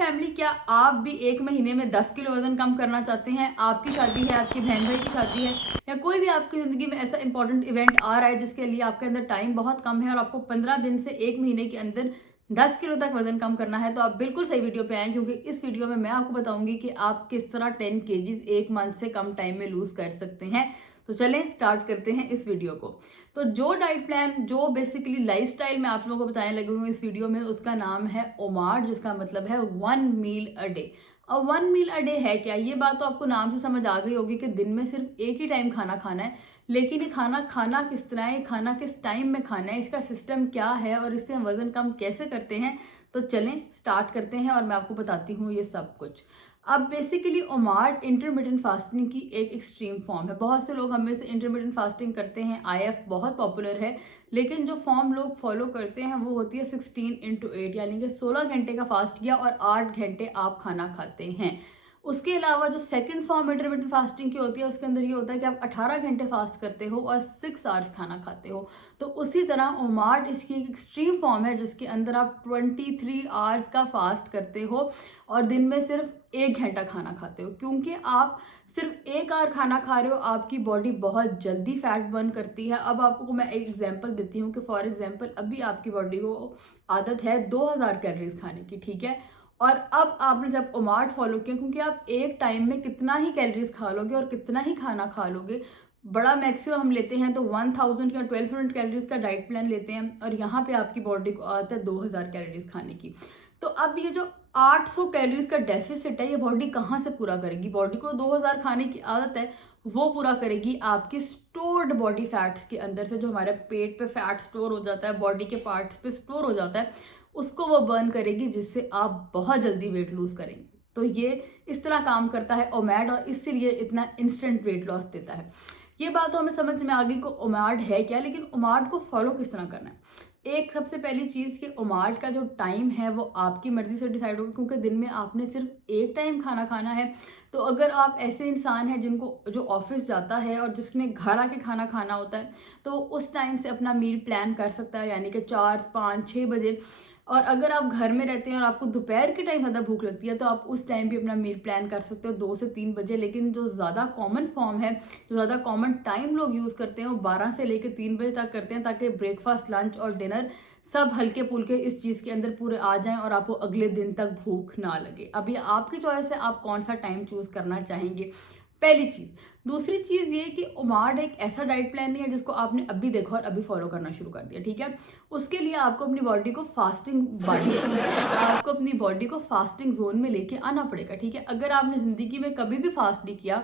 Family, क्या आप भी एक महीने में 10 किलो वजन कम करना चाहते हैं? आपकी शादी है, आपकी बहन भाई की शादी है, या कोई भी आपकी ज़िंदगी में ऐसा इंपॉर्टेंट इवेंट आ रहा है जिसके लिए आपके अंदर टाइम बहुत कम है और आपको 15 दिन से 1 महीने के अंदर 10 किलो तक वजन कम करना है, तो आप बिल्कुल सही वीडियो पे आएँ, क्योंकि इस वीडियो में मैं आपको बताऊंगी कि आप किस तरह 10 केजीज एक मंथ से कम टाइम में लूज कर सकते हैं। तो चलें स्टार्ट करते हैं इस वीडियो को। तो जो डाइट प्लान, जो बेसिकली लाइफस्टाइल मैं आप लोगों को बताने लगी हूँ इस वीडियो में, उसका नाम है ओमाड, जिसका मतलब है 1 मील अ डे। और 1 मील अ डे है क्या? ये बात तो आपको नाम से समझ आ गई होगी कि दिन में सिर्फ एक ही टाइम खाना खाना है, लेकिन ये खाना खाना किस तरह है, ये खाना किस टाइम में खाना है, इसका सिस्टम क्या है और इससे हम वजन कम कैसे करते हैं। तो चलें स्टार्ट करते हैं और मैं आपको बताती हूँ ये सब कुछ। अब बेसिकली ओमाड इंटरमिटेंट फास्टिंग की एक एक्सट्रीम फॉर्म है। बहुत से लोग हमें से इंटरमिटेंट फास्टिंग करते हैं, आईएफ बहुत पॉपुलर है, लेकिन जो फॉर्म लोग फॉलो करते हैं वो होती है 16/8, यानी कि 16 घंटे का फास्ट किया और 8 घंटे आप खाना खाते हैं। उसके अलावा जो सेकंड फॉर्म इंटरमिटेंट फास्टिंग की होती है, उसके अंदर ये होता है कि आप 18 घंटे फास्ट करते हो और 6 आवर्स खाना खाते हो। तो उसी तरह ओमाड इसकी एक एक्सट्रीम फॉर्म है जिसके अंदर आप 23 आवर्स का फास्ट करते हो और दिन में सिर्फ 1 घंटा खाना खाते हो। क्योंकि आप सिर्फ 1 आवर खाना खा रहे हो, आपकी बॉडी बहुत जल्दी फैट बर्न करती है। अब आपको मैं एक एग्जांपल देती हूँ कि फॉर एग्जांपल अभी आपकी बॉडी को आदत है 2000 कैलोरीज खाने की, ठीक है, और अब आपने जब ओमाड फॉलो किया, क्योंकि आप एक टाइम में कितना ही कैलोरीज खा लोगे और कितना ही खाना खा लोगे, बड़ा मैक्सिमम हम लेते हैं तो 1000 या 1200 कैलोरीज का डाइट प्लान लेते हैं, और यहाँ पे आपकी बॉडी को आदत है 2000 कैलोरीज खाने की। तो अब ये जो 800 कैलोरीज का डेफिसिट है, ये बॉडी कहाँ से पूरा करेगी? बॉडी को 2000 खाने की आदत है, वो पूरा करेगी आपकी स्टोर्ड बॉडी फैट्स के अंदर से। जो हमारे पेट पे फैट स्टोर हो जाता है, बॉडी के पार्ट्स पे स्टोर हो जाता है, उसको वो बर्न करेगी, जिससे आप बहुत जल्दी वेट लूज करेंगे। तो ये इस तरह काम करता है ओमैड, और इसीलिए इतना इंस्टेंट वेट लॉस देता है। ये बात तो हमें समझ में आ गई कि ओमाड है क्या, लेकिन ओमाड को फॉलो किस तरह करना है। एक सबसे पहली चीज़ कि ओमाड का जो टाइम है वो आपकी मर्जी से डिसाइड होगा, क्योंकि दिन में आपने सिर्फ एक टाइम खाना खाना है। तो अगर आप ऐसे इंसान हैं जिनको जो ऑफिस जाता है और जिसने घर आके खाना खाना होता है, तो उस टाइम से अपना मील प्लान कर सकता है, यानी कि 4, 5, 6 बजे। और अगर आप घर में रहते हैं और आपको दोपहर के टाइम ज़्यादा भूख लगती है, तो आप उस टाइम भी अपना मील प्लान कर सकते हो 2 से 3 बजे। लेकिन जो ज़्यादा कॉमन फॉर्म है, जो ज़्यादा कॉमन टाइम लोग यूज़ करते हैं, वो 12 से लेकर 3 बजे तक करते हैं, ताकि ब्रेकफास्ट, लंच और डिनर सब हल्के फुल्के इस चीज़ के अंदर पूरे आ जाएं और आपको अगले दिन तक भूख ना लगे। अब ये आपकी चॉइस है, आप कौन सा टाइम चूज़ करना चाहेंगे, पहली चीज़। दूसरी चीज़ ये कि ओमाड एक ऐसा डाइट प्लान नहीं है जिसको आपने अभी देखा और अभी फॉलो करना शुरू कर दिया, ठीक है। उसके लिए आपको अपनी बॉडी को फास्टिंग जोन में लेके आना पड़ेगा, ठीक है। अगर आपने ज़िंदगी में कभी भी फास्ट नहीं किया,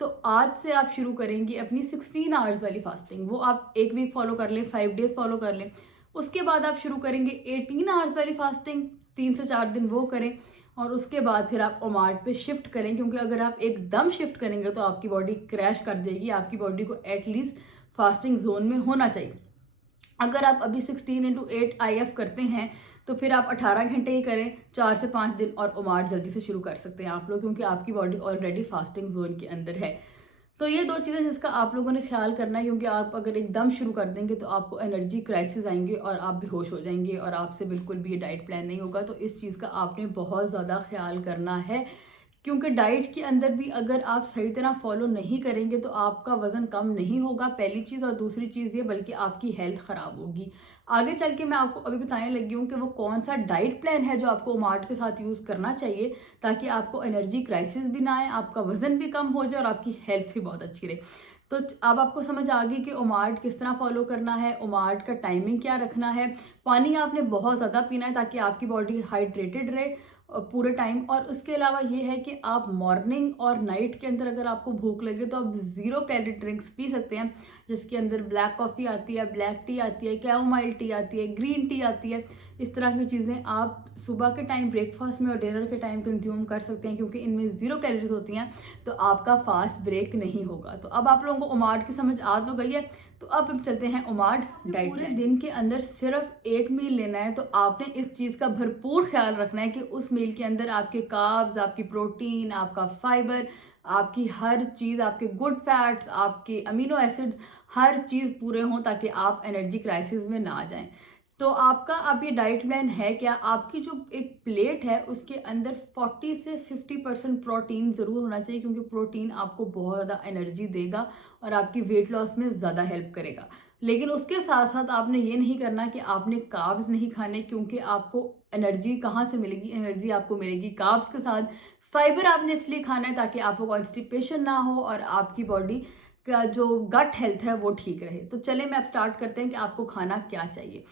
तो आज से आप शुरू करेंगे अपनी 16 आवर्स वाली फास्टिंग। वो आप एक वीक फॉलो कर लें, 5 डेज फॉलो कर लें। उसके बाद आप शुरू करेंगे 18 आवर्स वाली फास्टिंग, 3 से 4 दिन वो करें, और उसके बाद फिर आप ओमाड पे शिफ्ट करें। क्योंकि अगर आप एकदम शिफ्ट करेंगे तो आपकी बॉडी क्रैश कर जाएगी। आपकी बॉडी को एटलीस्ट फास्टिंग जोन में होना चाहिए। अगर आप अभी 16/8 आईएफ करते हैं, तो फिर आप 18 घंटे ही करें, 4 से 5 दिन, और ओमाड जल्दी से शुरू कर सकते हैं आप लोग, क्योंकि आपकी बॉडी ऑलरेडी फास्टिंग जोन के अंदर है। तो ये दो चीज़ें जिसका आप लोगों ने ख्याल करना है, क्योंकि आप अगर एकदम शुरू कर देंगे तो आपको एनर्जी क्राइसिस आएंगे और आप बेहोश हो जाएंगे और आपसे बिल्कुल भी ये डाइट प्लान नहीं होगा। तो इस चीज़ का आपने बहुत ज़्यादा ख्याल करना है, क्योंकि डाइट के अंदर भी अगर आप सही तरह फॉलो नहीं करेंगे तो आपका वज़न कम नहीं होगा, पहली चीज़। और दूसरी चीज़ ये, बल्कि आपकी हेल्थ ख़राब होगी। आगे चल के मैं आपको अभी बताने लगी हूँ कि वो कौन सा डाइट प्लान है जो आपको ओमाड के साथ यूज़ करना चाहिए, ताकि आपको एनर्जी क्राइसिस भी ना आए, आपका वज़न भी कम हो जाए और आपकी हेल्थ भी बहुत अच्छी रहे। तो अब आपको समझ आ गई कि ओमाड किस तरह फॉलो करना है, ओमाड का टाइमिंग क्या रखना है। पानी आपने बहुत ज़्यादा पीना है ताकि आपकी बॉडी हाइड्रेटेड रहे पूरे टाइम। और उसके अलावा ये है कि आप मॉर्निंग और नाइट के अंदर अगर आपको भूख लगे तो आप 0 कैलोरी ड्रिंक्स पी सकते हैं, जिसके अंदर ब्लैक कॉफ़ी आती है, ब्लैक टी आती है, कैमोमाइल टी आती है, ग्रीन टी आती है। इस तरह की चीज़ें आप सुबह के टाइम ब्रेकफास्ट में और डिनर के टाइम कंज्यूम कर सकते हैं, क्योंकि इनमें 0 कैलोरीज होती हैं, तो आपका फास्ट ब्रेक नहीं होगा। तो अब आप लोगों को ओमाड की समझ आ तो गई है। तो अब चलते हैं ओमाड डाइट। पूरे दिन के अंदर सिर्फ एक मील लेना है, तो आपने इस चीज़ का भरपूर ख्याल रखना है कि उस मील के अंदर आपके कार्ब्स, आपकी प्रोटीन, आपका फाइबर, आपकी हर चीज़, आपके गुड फैट्स, आपके अमीनो एसिड्स, हर चीज़ पूरे हों, ताकि आप एनर्जी क्राइसिस में ना आ जाएं। तो आपका अब ये डाइट प्लान है क्या, आपकी जो एक प्लेट है उसके अंदर 40 से 50% प्रोटीन ज़रूर होना चाहिए, क्योंकि प्रोटीन आपको बहुत ज़्यादा एनर्जी देगा और आपकी वेट लॉस में ज़्यादा हेल्प करेगा। लेकिन उसके साथ साथ आपने ये नहीं करना कि आपने कार्ब्स नहीं खाने, क्योंकि आपको एनर्जी कहाँ से मिलेगी, एनर्जी आपको मिलेगी कार्ब्स के साथ। फाइबर आपने इसलिए खाना है ताकि आपको कॉन्स्टिपेशन ना हो और आपकी बॉडी का जो गट हेल्थ है वो ठीक रहे। तो चले मैं अब स्टार्ट करते हैं कि आपको खाना क्या चाहिए।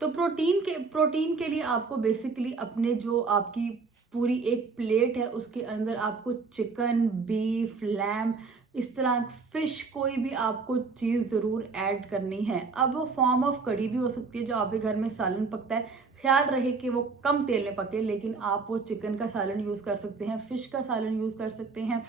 तो प्रोटीन के लिए आपको बेसिकली अपने जो आपकी पूरी एक प्लेट है उसके अंदर आपको चिकन, बीफ, लैम, इस तरह फिश, कोई भी आपको चीज़ ज़रूर ऐड करनी है। अब वो फॉर्म ऑफ कड़ी भी हो सकती है, जो आपके घर में सालन पकता है, ख्याल रहे कि वो कम तेल में पके, लेकिन आप वो चिकन का सालन यूज़ कर सकते हैं, फ़िश का सालन यूज़ कर सकते हैं,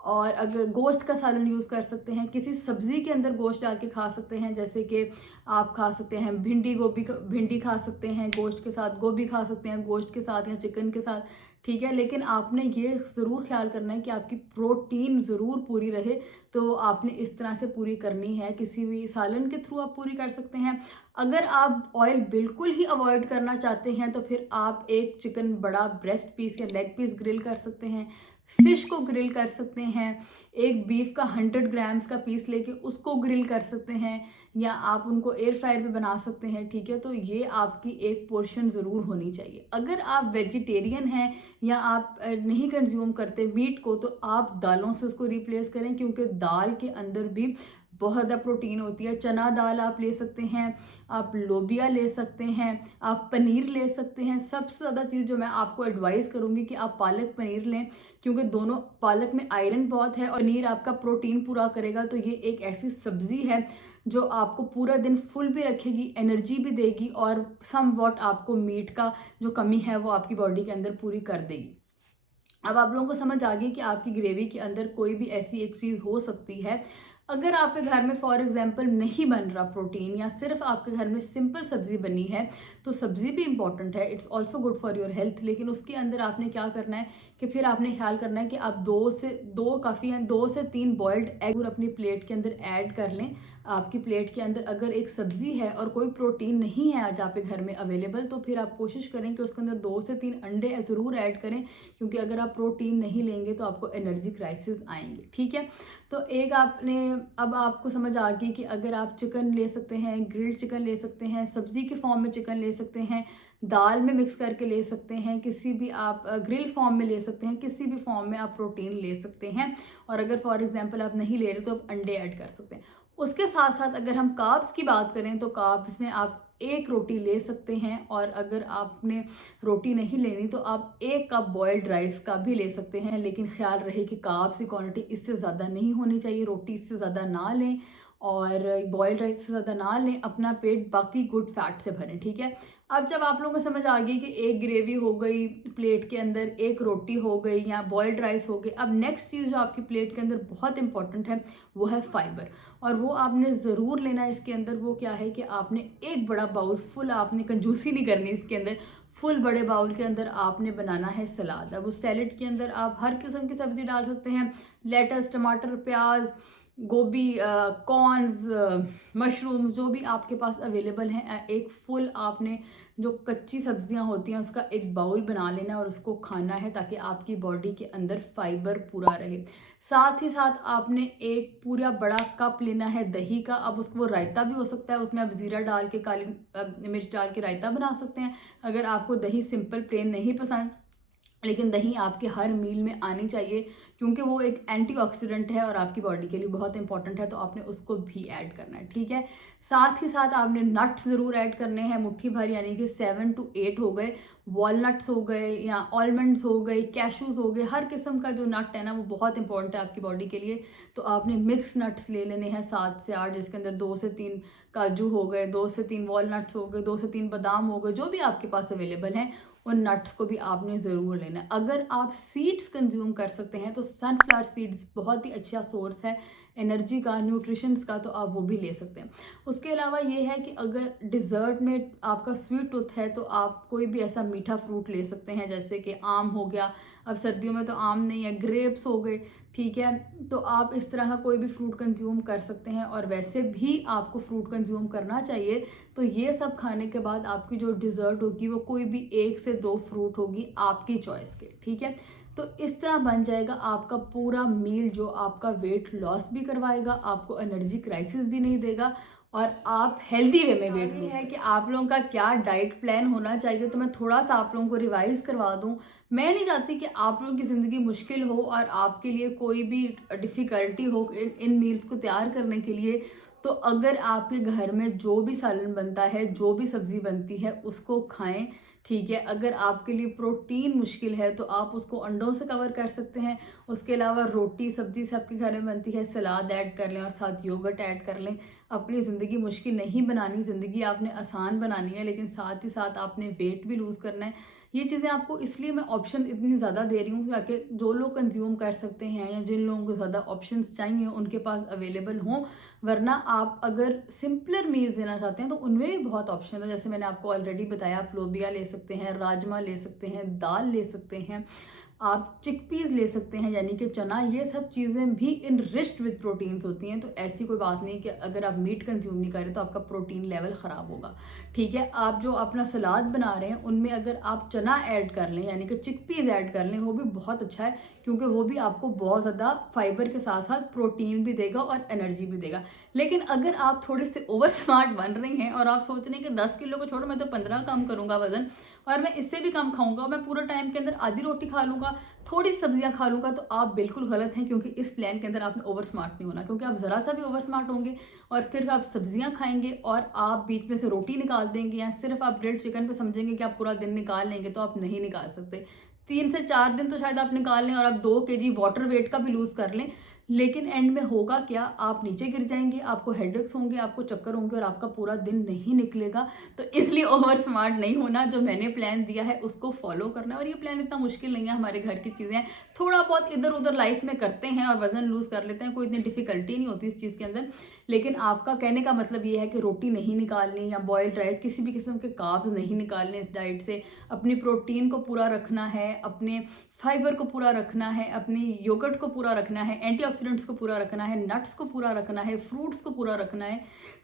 और अगर गोश्त का सालन यूज़ कर सकते हैं। किसी सब्ज़ी के अंदर गोश्त डाल के खा सकते हैं, जैसे कि आप खा सकते हैं भिंडी खा सकते हैं गोश्त के साथ, गोभी खा सकते हैं गोश्त के साथ या चिकन के साथ, ठीक है। लेकिन आपने ये ज़रूर ख्याल करना है कि आपकी प्रोटीन ज़रूर पूरी रहे, तो आपने इस तरह से पूरी करनी है। किसी भी सालन के थ्रू आप पूरी कर सकते हैं। अगर आप ऑयल बिल्कुल ही अवॉइड करना चाहते हैं तो फिर आप एक चिकन बड़ा ब्रेस्ट पीस या लेग पीस ग्रिल कर सकते हैं, फिश को ग्रिल कर सकते हैं, एक बीफ का 100 ग्राम्स का पीस लेके उसको ग्रिल कर सकते हैं, या आप उनको एयर फ्रायर में बना सकते हैं, ठीक है। तो ये आपकी एक पोर्शन ज़रूर होनी चाहिए। अगर आप वेजिटेरियन हैं या आप नहीं कंज्यूम करते मीट को, तो आप दालों से उसको रिप्लेस करें, क्योंकि दाल के अंदर भी बहुत ज़्यादा प्रोटीन होती है। चना दाल आप ले सकते हैं, आप लोबिया ले सकते हैं, आप पनीर ले सकते हैं। सबसे ज़्यादा चीज़ जो मैं आपको एडवाइस करूँगी कि आप पालक पनीर लें, क्योंकि दोनों, पालक में आयरन बहुत है और पनीर आपका प्रोटीन पूरा करेगा। तो ये एक ऐसी सब्ज़ी है जो आपको पूरा दिन फुल भी रखेगी, एनर्जी भी देगी, और सम वॉट आपको मीट का जो कमी है वो आपकी बॉडी के अंदर पूरी कर देगी। अब आप लोगों को समझ आ गई कि आपकी ग्रेवी के अंदर कोई भी ऐसी एक चीज़ हो सकती है। अगर आपके घर में फॉर एग्जांपल नहीं बन रहा प्रोटीन, या सिर्फ आपके घर में सिंपल सब्ज़ी बनी है, तो सब्ज़ी भी इंपॉर्टेंट है, it's also good for your health. लेकिन उसके अंदर आपने क्या करना है कि फिर आपने ख्याल करना है कि आप 2 काफ़ी हैं, 2 से 3 बॉइल्ड एग अपनी प्लेट के अंदर ऐड कर लें। आपकी प्लेट के अंदर अगर एक सब्ज़ी है और कोई प्रोटीन नहीं है आज आपके घर में अवेलेबल, तो फिर आप कोशिश करें कि उसके अंदर 2 से 3 अंडे ज़रूर ऐड करें, क्योंकि अगर आप प्रोटीन नहीं लेंगे तो आपको एनर्जी क्राइसिस आएंगे, ठीक है। तो एक आपने, अब आपको समझ आ गई कि अगर आप चिकन ले सकते हैं, ग्रिल्ड चिकन ले सकते हैं, सब्ज़ी के फॉर्म में चिकन ले सकते हैं, दाल में मिक्स करके ले सकते हैं, किसी भी आप ग्रिल फॉर्म में ले सकते हैं, किसी भी फॉर्म में आप प्रोटीन ले सकते हैं। और अगर फॉर एग्जांपल आप नहीं ले रहे तो आप अंडे ऐड कर सकते हैं। उसके साथ साथ अगर हम कार्ब्स की बात करें तो कार्ब्स में आप 1 रोटी ले सकते हैं, और अगर आपने रोटी नहीं लेनी तो आप 1 कप बॉयल्ड राइस का भी ले सकते हैं। लेकिन ख्याल रहे कि कार्ब्स की क्वांटिटी इससे ज़्यादा नहीं होनी चाहिए, रोटी इससे ज़्यादा ना लें और बॉयल्ड राइस से ज़्यादा ना लें, अपना पेट बाकी गुड फैट से भरें, ठीक है। अब जब आप लोगों को समझ आ गई कि एक ग्रेवी हो गई प्लेट के अंदर, एक रोटी हो गई या बॉयल्ड राइस हो गई, अब नेक्स्ट चीज़ जो आपकी प्लेट के अंदर बहुत इंपॉर्टेंट है वो है फाइबर, और वो आपने ज़रूर लेना है इसके अंदर। वो क्या है कि आपने एक बड़ा बाउल फुल, आपने कंजूसी नहीं करनी इसके अंदर, फुल बड़े बाउल के अंदर आपने बनाना है सलाद। अब उस सैलेड के अंदर आप हर किस्म की सब्ज़ी डाल सकते हैं, लेटस, टमाटर, प्याज, गोभी, कॉर्न्स, मशरूम्स, जो भी आपके पास अवेलेबल हैं। एक फुल आपने जो कच्ची सब्जियां होती हैं उसका एक बाउल बना लेना और उसको खाना है, ताकि आपकी बॉडी के अंदर फाइबर पूरा रहे। साथ ही साथ आपने एक पूरा बड़ा कप लेना है दही का। अब उसको रायता भी हो सकता है, उसमें आप ज़ीरा डाल के, काली मिर्च डाल के रायता बना सकते हैं। अगर आपको दही सिंपल प्लेन नहीं पसंद, लेकिन दही आपके हर मील में आनी चाहिए, क्योंकि वो एक एंटीऑक्सीडेंट है और आपकी बॉडी के लिए बहुत इंपॉर्टेंट है, तो आपने उसको भी ऐड करना है, ठीक है। साथ ही साथ आपने नट्स ज़रूर ऐड करने हैं, मुट्ठी भर, यानी कि 7 to 8 हो गए, वॉलनट्स हो गए या आलमंड्स हो गए, कैशूज़ हो गए, हर किस्म का जो नट है ना वो बहुत इंपॉर्टेंट है आपकी बॉडी के लिए। तो आपने मिक्स नट्स ले लेने हैं 7 से 8, जिसके अंदर 2 से 3 काजू हो गए, 2 से 3 वॉलनट्स हो गए, 2 से 3 बादाम हो गए, जो भी आपके पास अवेलेबल हैं उन नट्स को भी आपने ज़रूर लेना है। अगर आप सीड्स कंज्यूम कर सकते हैं तो सनफ्लावर सीड्स बहुत ही अच्छा सोर्स है एनर्जी का, न्यूट्रिशंस का, तो आप वो भी ले सकते हैं। उसके अलावा ये है कि अगर डिज़र्ट में आपका स्वीट टूथ है तो आप कोई भी ऐसा मीठा फ्रूट ले सकते हैं, जैसे कि आम हो गया, अब सर्दियों में तो आम नहीं है, ग्रेप्स हो गए, ठीक है, तो आप इस तरह का कोई भी फ्रूट कंज्यूम कर सकते हैं। और वैसे भी आपको फ्रूट कंज्यूम करना चाहिए। तो ये सब खाने के बाद आपकी जो डिज़र्ट होगी वो कोई भी 1 से 2 फ्रूट होगी आपकी चॉइस के, ठीक है। तो इस तरह बन जाएगा आपका पूरा मील, जो आपका वेट लॉस भी करवाएगा, आपको एनर्जी क्राइसिस भी नहीं देगा और आप हेल्दी वे में वेट लूज है कि आप लोगों का क्या डाइट प्लान होना चाहिए। तो मैं थोड़ा सा आप लोगों को रिवाइज करवा दूं। मैं नहीं चाहती कि आप लोगों की ज़िंदगी मुश्किल हो और आपके लिए कोई भी डिफ़िकल्टी हो इन मील्स को तैयार करने के लिए। तो अगर आपके घर में जो भी सालन बनता है, जो भी सब्ज़ी बनती है, उसको खाएं, ठीक है। अगर आपके लिए प्रोटीन मुश्किल है तो आप उसको अंडों से कवर कर सकते हैं। उसके अलावा रोटी सब्जी से आपके घर में बनती है, सलाद ऐड कर लें और साथ योगर्ट ऐड कर लें। अपनी ज़िंदगी मुश्किल नहीं बनानी, ज़िंदगी आपने आसान बनानी है, लेकिन साथ ही साथ आपने वेट भी लूज़ करना है। ये चीज़ें आपको इसलिए मैं ऑप्शन इतनी ज़्यादा दे रही हूँ ताकि जो लोग कंज्यूम कर सकते हैं या जिन लोगों को ज़्यादा ऑप्शंस चाहिए उनके पास अवेलेबल हों। वरना आप अगर सिंपलर मील्स देना चाहते हैं तो उनमें भी बहुत ऑप्शन है। जैसे मैंने आपको ऑलरेडी बताया, आप लोबिया ले सकते हैं, राजमा ले सकते हैं, दाल ले सकते हैं, आप चिकपीस ले सकते हैं यानी कि चना। ये सब चीज़ें भी इनरिच्ड विद प्रोटीन्स होती हैं। तो ऐसी कोई बात नहीं कि अगर आप मीट कंज्यूम नहीं कर रहे तो आपका प्रोटीन लेवल ख़राब होगा, ठीक है। आप जो अपना सलाद बना रहे हैं उनमें अगर आप चना ऐड कर लें यानी कि चिकपीस ऐड कर लें, वो भी बहुत अच्छा है, क्योंकि वो भी आपको बहुत ज़्यादा फाइबर के साथ साथ प्रोटीन भी देगा और एनर्जी भी देगा। लेकिन अगर आप थोड़े से ओवर स्मार्ट बन रही हैं और आप सोच रहे हैं कि 10 किलो को छोड़ो मैं तो 15 कम करूँगा वजन और मैं इससे भी कम खाऊंगा, मैं पूरा टाइम के अंदर आधी रोटी खा लूँगा, थोड़ी सब्जियां खा लूँगा, तो आप बिल्कुल गलत हैं। क्योंकि इस प्लान के अंदर आपने ओवर स्मार्ट नहीं होना, क्योंकि आप ज़रा सा भी ओवर स्मार्ट होंगे और सिर्फ आप सब्जियां खाएंगे और आप बीच में से रोटी निकाल देंगे या सिर्फ आप ग्रिल्ड चिकन पे समझेंगे कि आप पूरा दिन निकाल लेंगे, तो आप नहीं निकाल सकते। 3 से 4 दिन तो शायद आप निकाल लें और आप 2 kg वाटर वेट का भी लूज़ कर लें, लेकिन एंड में होगा क्या, आप नीचे गिर जाएंगे, आपको हेडेक्स होंगे, आपको चक्कर होंगे और आपका पूरा दिन नहीं निकलेगा। तो इसलिए ओवर स्मार्ट नहीं होना, जो मैंने प्लान दिया है उसको फॉलो करना है। और ये प्लान इतना मुश्किल नहीं है, हमारे घर की चीज़ें हैं, थोड़ा बहुत इधर उधर लाइफ में करते हैं और वजन लूज कर लेते हैं, कोई इतनी डिफिकल्टी नहीं होती इस चीज़ के अंदर। लेकिन आपका कहने का मतलब ये है कि रोटी नहीं निकालनी या बॉइल्ड राइस, किसी भी किस्म के कार्ब्स नहीं निकालने इस डाइट से। अपनी प्रोटीन को पूरा रखना है, अपने फाइबर को पूरा रखना है, अपनी योगर्ट को पूरा रखना है, एंटीऑक्सीडेंट्स को पूरा रखना है, नट्स को पूरा रखना है, फ्रूट्स को पूरा रखना है,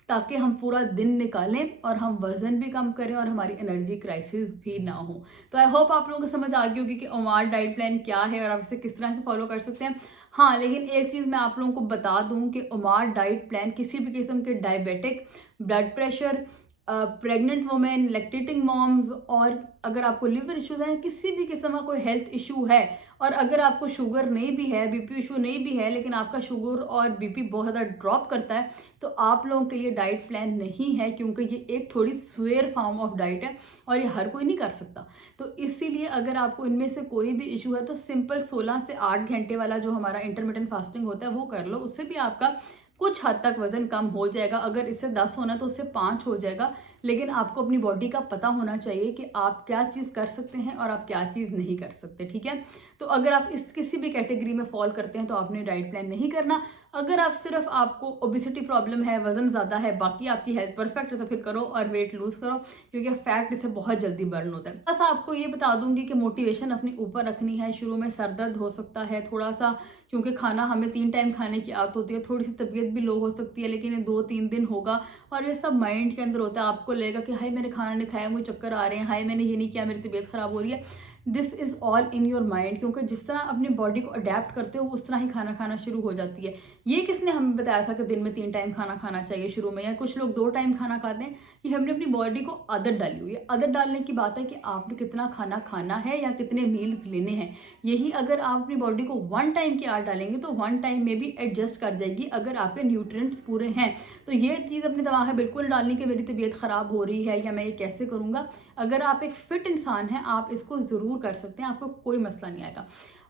ताकि हम पूरा दिन निकालें और हम वज़न भी कम करें और हमारी एनर्जी क्राइसिस भी ना हो। तो आई होप आप लोगों को समझ आ गई होगी कि ओमार डाइट प्लान क्या है और आप इसे किस तरह से फॉलो कर सकते हैं। हाँ, लेकिन एक चीज़ मैं आप लोगों को बता दूं कि ओमार डाइट प्लान किसी भी किस्म के diabetic, blood pressure, pregnant women, lactating moms, और अगर आपको लिवर इश्यूज हैं, किसी भी किस्म का कोई हेल्थ इशू है, और अगर आपको शुगर नहीं भी है, बीपी इशू नहीं भी है, लेकिन आपका शुगर और बीपी बहुत ज़्यादा ड्रॉप करता है, तो आप लोगों के लिए डाइट प्लान नहीं है, क्योंकि ये एक थोड़ी स्वेयर फॉर्म ऑफ डाइट है और ये हर कोई नहीं कर सकता। तो इसीलिए अगर आपको इनमें से कोई भी इशू है तो सिंपल 16 से 8 घंटे वाला जो हमारा इंटरमिटेंट फास्टिंग होता है वो कर लो, उससे भी आपका कुछ हद तक वजन कम हो जाएगा। अगर इससे 10 होना तो उससे 5 हो जाएगा। लेकिन आपको अपनी बॉडी का पता होना चाहिए कि आप क्या चीज़ कर सकते हैं और आप क्या चीज़ नहीं कर सकते, ठीक है। तो अगर आप इस किसी भी कैटेगरी में फॉल करते हैं तो आपने डाइट प्लान नहीं करना। अगर आप सिर्फ आपको ओबिसिटी प्रॉब्लम है, वजन ज़्यादा है, बाकी आपकी हेल्थ परफेक्ट है, तो फिर करो और वेट लूज़ करो, क्योंकि फैट इससे बहुत जल्दी बर्न होता है। बस आपको ये बता दूंगी कि मोटिवेशन अपनी ऊपर रखनी है। शुरू में सर दर्द हो सकता है थोड़ा सा, क्योंकि खाना हमें 3 टाइम खाने की आदत होती है, थोड़ी सी तबीयत भी लो हो सकती है, लेकिन ये 2-3 दिन होगा और ये सब माइंड के अंदर होता है। आपको लगेगा कि हाय मैंने खाना नहीं खाया, मुझे चक्कर आ रहे हैं, हाय मैंने ये नहीं किया, मेरी तबीयत खराब हो रही है। This is all in your mind, क्योंकि जिस तरह अपनी बॉडी को अडेप्ट करते हो उस तरह ही खाना खाना शुरू हो जाती है। ये किसने हमें बताया था कि दिन में 3 टाइम खाना खाना चाहिए शुरू में, या कुछ लोग 2 टाइम खाना खाते हैं? ये हमने अपनी बॉडी को आदत डाली हुई है। आदत डालने की बात है कि आपने कितना खाना खाना है या कितने मील्स लेने हैं। यही अगर आप अपनी बॉडी को 1 टाइम की आदत डालेंगे तो 1 टाइम में भी एडजस्ट कर जाएगी, अगर आपके न्यूट्रिएंट्स पूरे हैं। तो ये चीज़ अपने दिमाग में बिल्कुल डालनी कि मेरी तबीयत ख़राब हो रही है या मैं ये कैसे करूँगा। अगर आप एक फिट इंसान हैं आप इसको ज़रूर कर सकते हैं, आपको कोई मसला नहीं आएगा।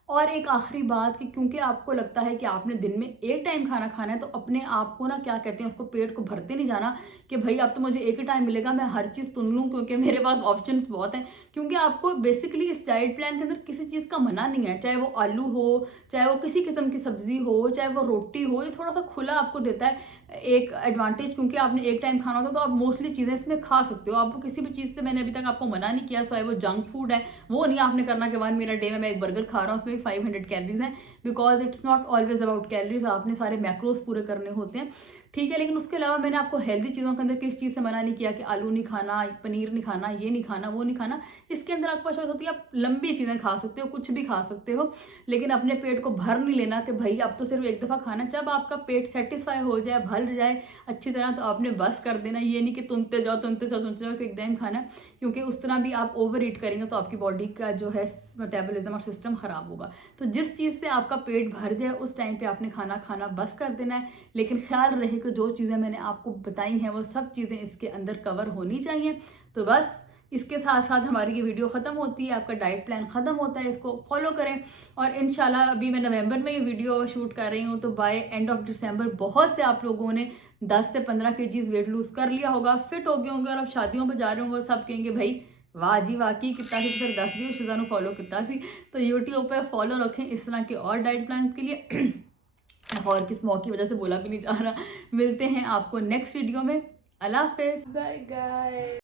और एक आखिरी बात कि क्योंकि आपको लगता है कि आपने दिन में एक टाइम खाना खाना है, तो अपने आप को ना क्या कहते हैं, उसको पेट को भरते नहीं जाना कि भाई अब तो मुझे एक ही टाइम मिलेगा, मैं हर चीज़ सुन लूँ क्योंकि मेरे पास ऑप्शंस बहुत हैं। क्योंकि आपको बेसिकली इस डाइट प्लान के अंदर किसी चीज़ का मना नहीं है, चाहे वो आलू हो, चाहे वो किसी किस्म की सब्जी हो, चाहे वो रोटी हो, ये थोड़ा सा खुला आपको देता है एक एडवांटेज। क्योंकि आपने एक टाइम खाना होता है तो आप मोस्टली चीज़ें इसमें खा सकते हो। आपको किसी भी चीज़ से मैंने अभी तक आपको मना नहीं किया, चाहे वो जंक फूड है, वो नहीं आपने करना कि वन मेरा डे में मैं एक बर्गर खा रहा हूँ उसमें भी 500 कैलोरीज हैं, because it's not always about calories. आपने सारे मैक्रोज पूरे करने होते हैं, ठीक है। लेकिन उसके अलावा मैंने आपको हेल्दी चीज़ों के अंदर किस चीज़ से मना नहीं किया कि आलू नहीं खाना, पनीर नहीं खाना, ये नहीं खाना, वो नहीं खाना। इसके अंदर आपके पास चॉइस होती है, आप लंबी चीज़ें खा सकते हो, कुछ भी खा सकते हो, लेकिन अपने पेट को भर नहीं लेना कि भाई अब तो सिर्फ एक दफ़ा खाना। जब आपका पेट सेटिस्फाई हो जाए, भर जाए अच्छी तरह, तो आपने बस कर देना। ये नहीं कि तुनते जाओ तुनते जाओ तुनते जाओ कि एकदम खाना, क्योंकि उस तरह भी आप ओवर ईट करेंगे तो आपकी बॉडी का जो है मेटाबॉलिज्म और सिस्टम ख़राब होगा। तो जिस चीज़ से आपका पेट भर जाए उस टाइम पे आपने खाना खाना बस कर देना है। लेकिन ख्याल रहे कि जो चीज़ें मैंने आपको बताई हैं वो सब चीज़ें इसके अंदर कवर होनी चाहिए। तो बस इसके साथ साथ हमारी ये वीडियो ख़त्म होती है, आपका डाइट प्लान ख़त्म होता है, इसको फॉलो करें। और इंशाल्लाह अभी मैं नवंबर में ये वीडियो शूट कर रही हूँ, तो बाय एंड ऑफ दिसंबर बहुत से आप लोगों ने 10 से 15 केजीज़ वेट लूज़ कर लिया होगा, फिट हो गए होंगे, और अब शादियों पर जा रहे होंगे, सब कहेंगे भाई वाह जी वाकई कितना सी, फिर 10 दी शिजा फॉलो कितना सी। तो यूट्यूब पे फॉलो रखें इस तरह के और डाइट प्लान के लिए। और किस मौके की वजह से बोला भी नहीं जा रहा। मिलते हैं आपको नेक्स्ट वीडियो में। अल्लाह हाफिज़, बाय गाइस।